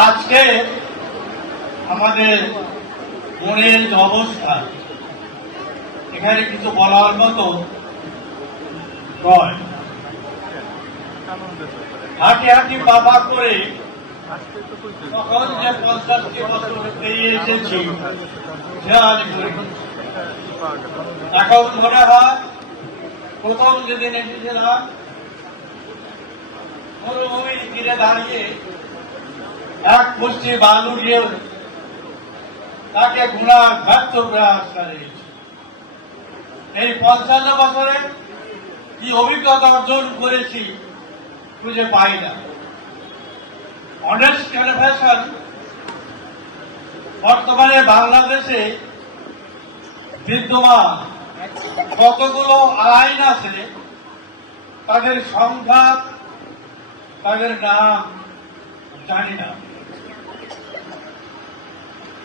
আজকে আমাদের মনের যে অবস্থা এখানে কিছু বলার মতো নয়। হাঁটি হাঁটি বাবা করে তখন যে 50টি বছর পেরিয়ে এসেছি এখন মনে হয় প্রথম যেদিন এসেছিলাম মরুভূমির তীরে দাঁড়িয়ে এক মুষ্টি বালু দিয়ে তাকে ঘোড়ার ব্যর্থ প্রয়াস চালিয়েছে। এই 55 বছরে কি অভিজ্ঞতা অর্জন করেছি খুঁজে পাই না। অনেস্ট কনফেশন, বর্তমানে বাংলাদেশে বিদ্যমান কতগুলো আইন আছে তাদের সংখ্যা, তাদের নাম জানি না,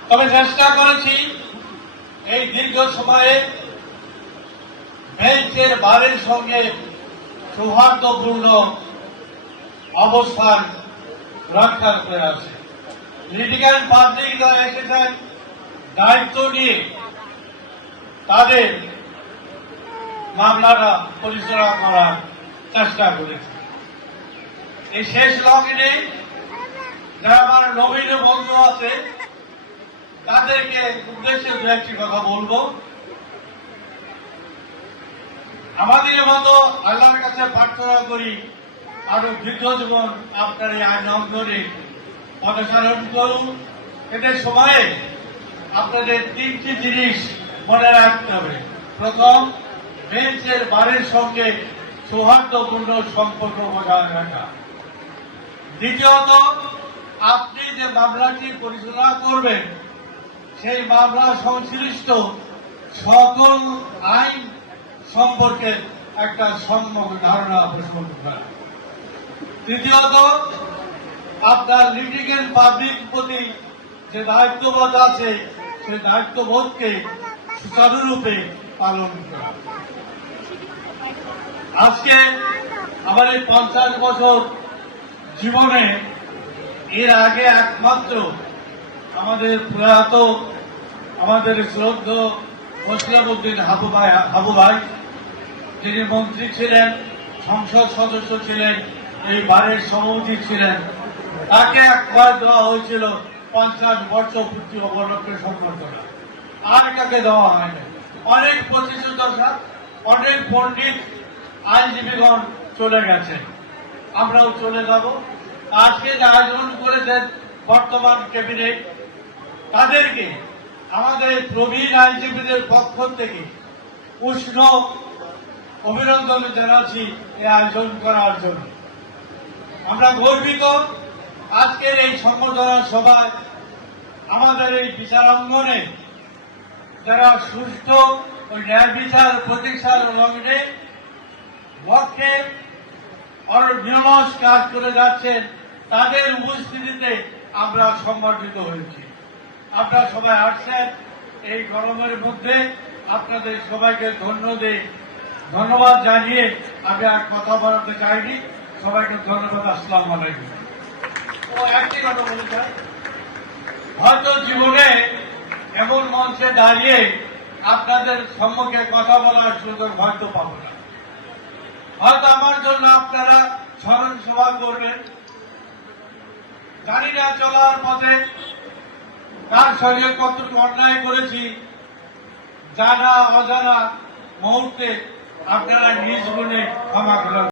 তবে চেষ্টা করেছি এই দীর্ঘ সময়ে বেঞ্চের বারের সঙ্গে সৌহার্দ্যপূর্ণ অবস্থান রক্ষার প্রয়াসে লিটিগ্যান্ট পাবলিক যারা এসেছেন দায়িত্ব নিয়ে তাদের মামলাটা পরিচালনা করার চেষ্টা করেছে। এই শেষ লগ্নে যারা আমার নবীন বন্ধু আছে তাদেরকে উদ্দেশ্যে দু একটি কথা বলবো। আমাদের মতো আল্লাহর কাছে প্রার্থনা করি আরো দীর্ঘ জীবন আপনার এই আইন অঙ্গনে অনুসরণ করুন। এদের সময়ে আপনাদের 3টি জিনিস মনে রাখতে হবে। প্রথম, বেঞ্চের বারের সঙ্গে সৌহার্দ্যপূর্ণ সম্পর্ক বজায় রাখা। দ্বিতীয়ত, আপনি যে মামলাটি পরিচালনা করবেন সেই মামলা সংশ্লিষ্ট সকল আইন সম্পর্কে একটা সম্যক ধারণা পোষণ করা। তৃতীয়ত, আপনার লিটিগ্যান্ট পাবলিক প্রতি যে দায়িত্ববোধ আছে সেই দায়িত্ববোধকে সুচারুরূপে পালন করা। আজকে আমার এই 50 বছর জীবনে এর আগে একমাত্র আমাদের প্রয়াত আমাদের শ্রদ্ধেয় মোসলেমউদ্দিন হাবু ভাই, যিনি মন্ত্রী ছিলেন, সংসদ সদস্য ছিলেন, এই বারের সভাপতি ছিলেন, তাকে একবার দেওয়া হয়েছিল 50 বছর পূর্তি উপলক্ষে সম্বর্ধনা। আর কাকে দেওয়া হয়নি। অনেক প্রতিষ্ঠাতা, অনেক পণ্ডিত আইনজীবীগণ চলে গেছেন, আমরাও চলে যাব। আজকে যে আয়োজন করেছেন বর্তমান ক্যাবিনেট, তাদেরকে আমাদের প্রবীণ আইনজীবীদের পক্ষ থেকে উষ্ণ অভিনন্দন জানাচ্ছি এই আয়োজন করার জন্য। আমরা গর্বিত আজকের এই সংবর্ধনা সভায় আমাদের এই বিচারাঙ্গনে যারা সুষ্ঠু ও ন্যায় বিচার প্রতিষ্ঠার লগ্নে লক্ষ্যে নিরলস কাজ করে যাচ্ছেন তাদের উপস্থিতিতে আমরা সংগঠিত হয়েছি। আপনারা সবাই আসছেন এই গরমের মধ্যে, আপনাদের সবাইকে ধন্যবাদ জানিয়ে আমি আর কথা বলাতে চাইনি। সবাইকে ধন্যবাদ। আসসালামু আলাইকুম। একটি কথা বলতে চাই, হয়তো জীবনে এমন মঞ্চে দাঁড়িয়ে আপনাদের সম্মুখে কথা বলার সুযোগ হয়তো পাবো না। হয়তো আমার জন্য আপনারা স্মরণ সভা করবেন। জানি না চলার পথে কার সঙ্গে কতটুকু অন্যায় করেছি, জানা অজানা মুহূর্তে আপনারা নিজ গুণে ক্ষমা করবেন।